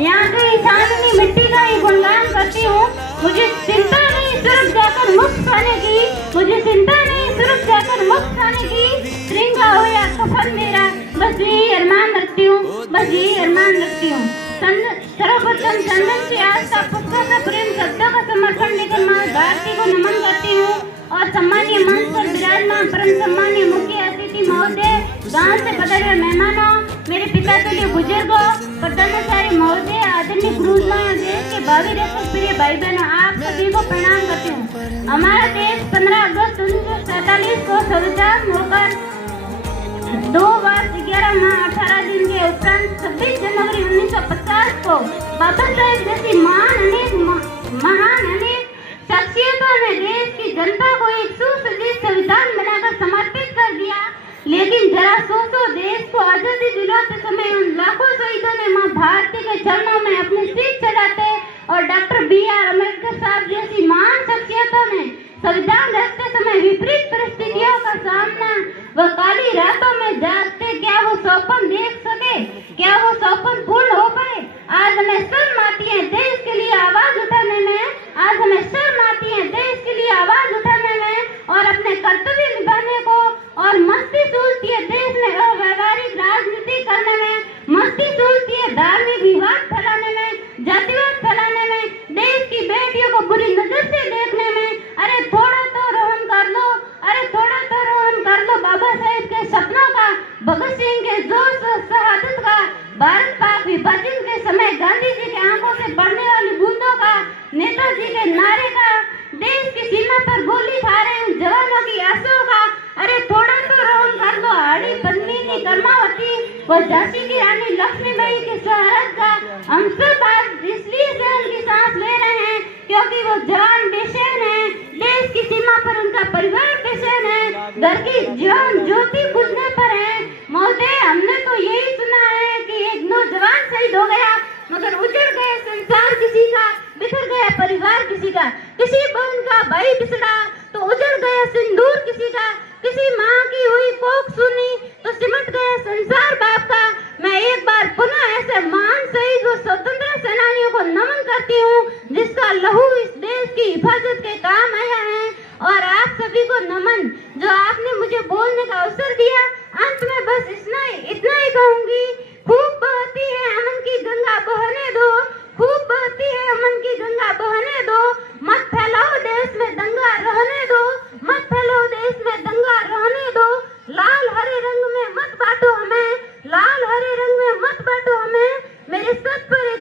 यहाँ की चांदनी मिट्टी का ही गुणगान करती हूँ। मुझे चिंता नहीं स्वर्ग जाकर मुक्त खाने की, मुझे चिंता नहीं स्वर्ग जाकर मुक्त खाने की। श्रृंगा हो या कफन मेरा, बस यही अरमान रखती हूँ, बस यही अरमान रखती हूँ। सर्वप्रथम चंदन से आज का पुष्पों का प्रेम शब्दों का समर्थन लेकर माँ भारती को नमन करती हूँ। और सम्मानीय मंच पर विराजमान परम सम्मानीय मुख्य अतिथि महोदय, गांव से पधारे मेहमानों, मेरे पिता तुल्य बुजुर्गों, प्रधानाचार्य महोदय, आदरणीय गुरुजनों, देश के भावी रक्षक प्रिय भाई बहनों, आप सभी को प्रणाम करती हूँ। हमारा देश 15 अगस्त 1947 को संविधान होकर 2 वर्ष 11 माह 18 दिन के उपरांत 26 जनवरी 1950 को बाबा साहेब जैसी महान अनेक शख्सियतों ने देश की जनता को एक सुसज्जित संविधान बनाकर समर्पित कर दिया। लेकिन जरा सोचो, देश को आजादी दिलाते समय उन लाखों शहीदों ने मां भारती के चरणों में अपनी शीश चढ़ाते और डॉक्टर B.R. अम्बेडकर साहब जैसी महान शख्सियतों ने संविधान रचते समय विपरीत परिस्थितियों का सामना व काली रातों में जागते क्या वो सपन देख सके, क्या वो सपन पूर्ण हो पाए? आज हमें शर्म आती है देश के लिए आवाज उठाने में, आज हमें शर्म आती है देश के लिए आवाज उठाने में और अपने कर्तव्य निभाने को, और मस्ती सूझती है देश में अव्यवहारिक राजनीति करने में, मस्ती सूझती है धार्मिक विवाद फैलाने में, जातिवाद फैलाने में, देश की बेटियों को बुरी नजर से देखने में। अरे थोड़ा तो रोहन कर लो, अरे थोड़ा तो रोहन कर लो बाबा साहेब के सपनों का, भगत सिंह के जोश और शहादत का, भारत पाक विभाजन के समय गांधी जी के आंखों से बढ़ने वाली बूंदों का, नेताजी के नारे का, देश की सीमा पर गोली खा रहे उन जवानों की आंसुओं का। अरे थोड़ा तो रोहन कर लो आड़ी पत्नी की कर्मावती व झांसी की रानी लक्ष्मीबाई की शहादत का। हम सब आज इसलिए जान की सांस ले रहे हैं क्योंकि वो जवान बेचैन है, देश की सीमा पर उनका परिवार बेचैन है, घर की जीवन ज्योति बुझने पर है। महोदय, हमने तो यही सुना है कि एक नौजवान शहीद हो गया, मगर उजड़ गए संसार किसी का, बिखर गया परिवार किसी का, किसी बहन का भाई बिछड़ा तो उजड़ गया सिंदूर किसी का, किसी माँ की हुई कोख सुनी तो सिमट गया संसार बाप का। मैं एक बार पुनः ऐसे महान शहीद व स्वतंत्रता सेनानियों को नमन करती हूँ जिसका लहू इस देश की हिफाजत के काम आया है। और आप सभी को नमन जो आपने मुझे बोलने का अवसर दिया। अंत में बस इतना ही कहूंगी, खूब बहती है अमन की गंगा बहने दो, खूब बहती है अमन की गंगा बहने दो।